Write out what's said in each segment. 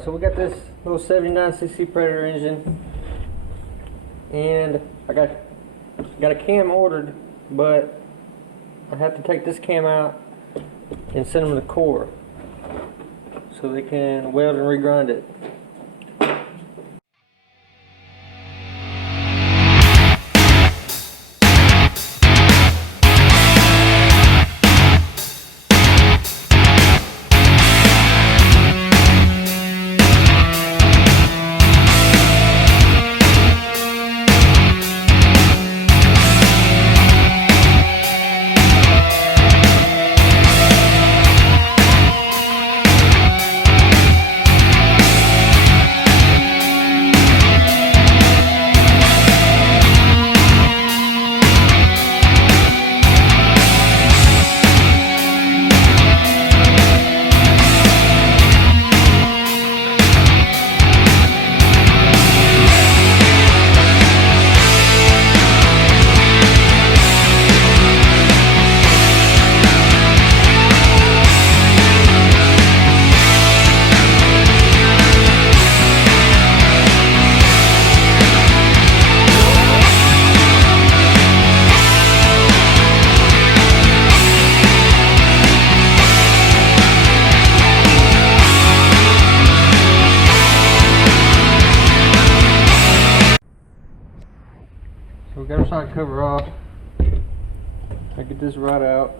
Alright, so we got this little 79cc Predator engine, and I got a cam ordered, but I have to take this cam out and send them the core so they can weld and regrind it. So we got our side cover off. I get this right out.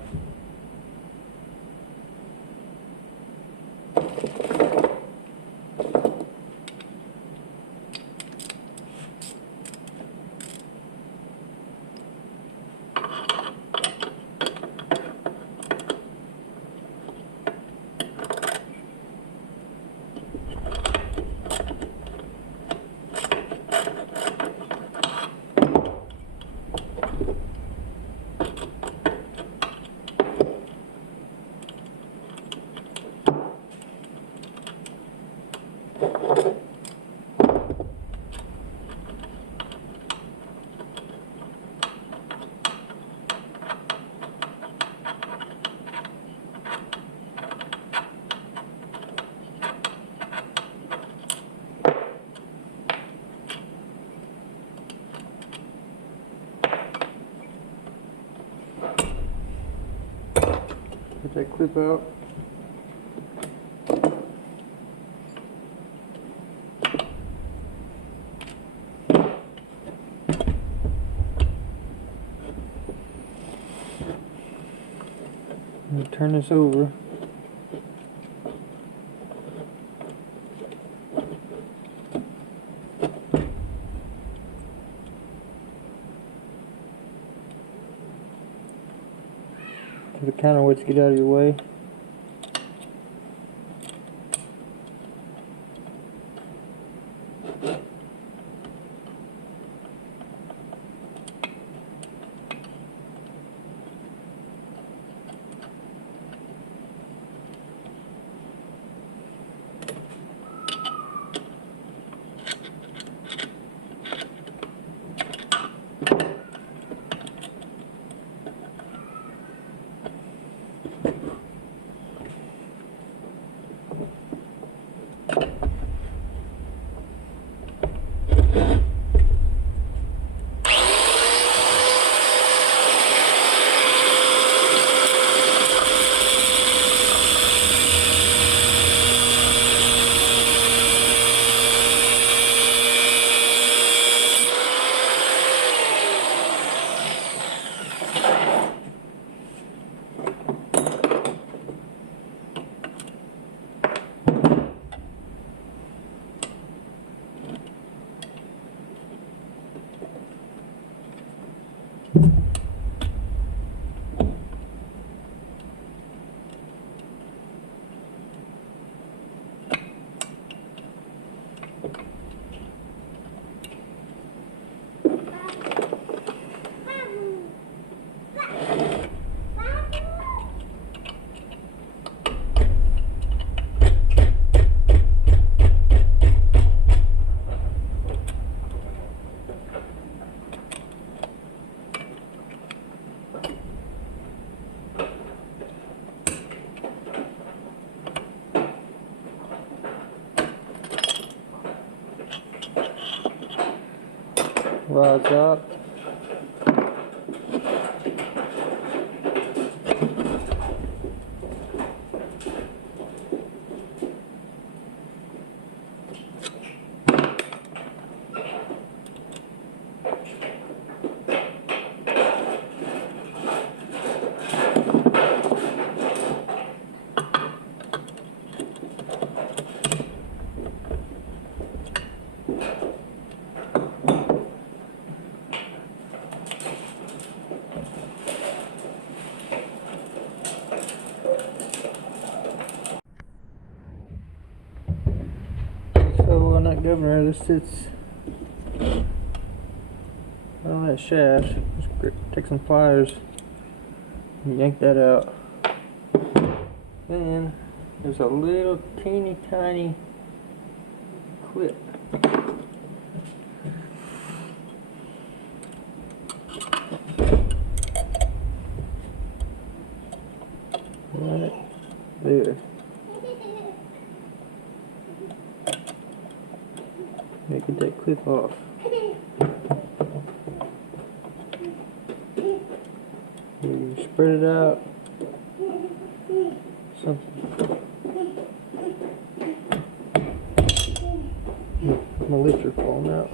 Get that clip out. And turn this over. The counterweights get out of your way. rods out. So on that governor, this sits on that shaft. Just take some pliers and yank that out. Then there's a little teeny tiny clip. Right there. Get that clip off. You spread it out. My lips are falling out.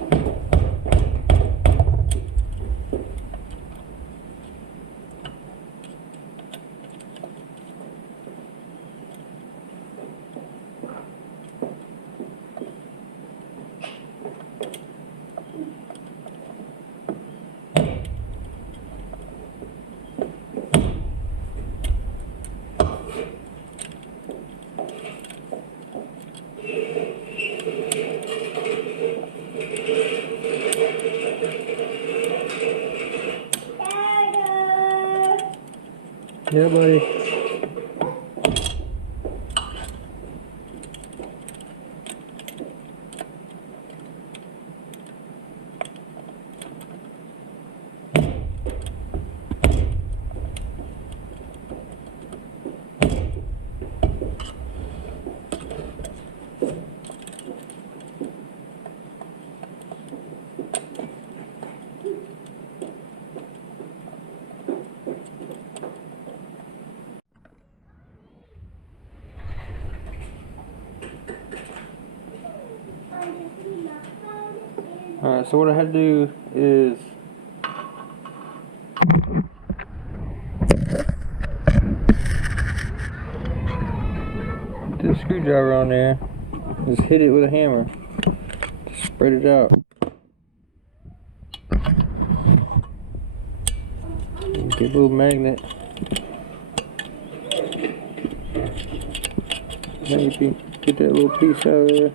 Yeah, buddy. Alright, so what I had to do is put the screwdriver on there, just hit it with a hammer, just spread it out. Get a little magnet. Maybe get that little piece out of there.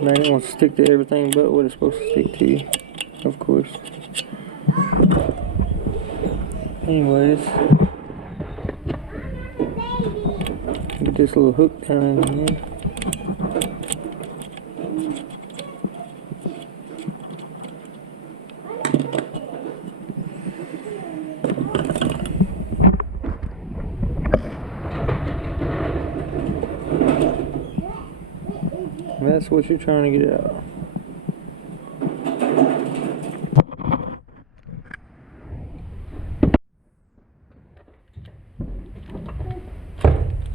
Magnet wants to stick to everything but what it's supposed to stick to, of course. Anyways, get this little hook down in here. And that's what you're trying to get out.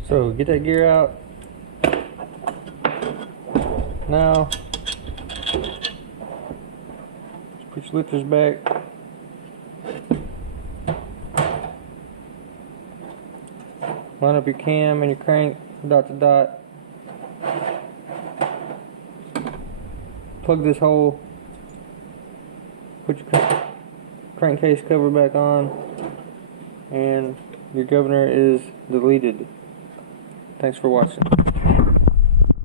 So get that gear out. Now, just put your lifters back. Line up your cam and your crank dot to dot. Plug this hole. Put your crankcase cover back on, and your governor is deleted. Thanks for watching.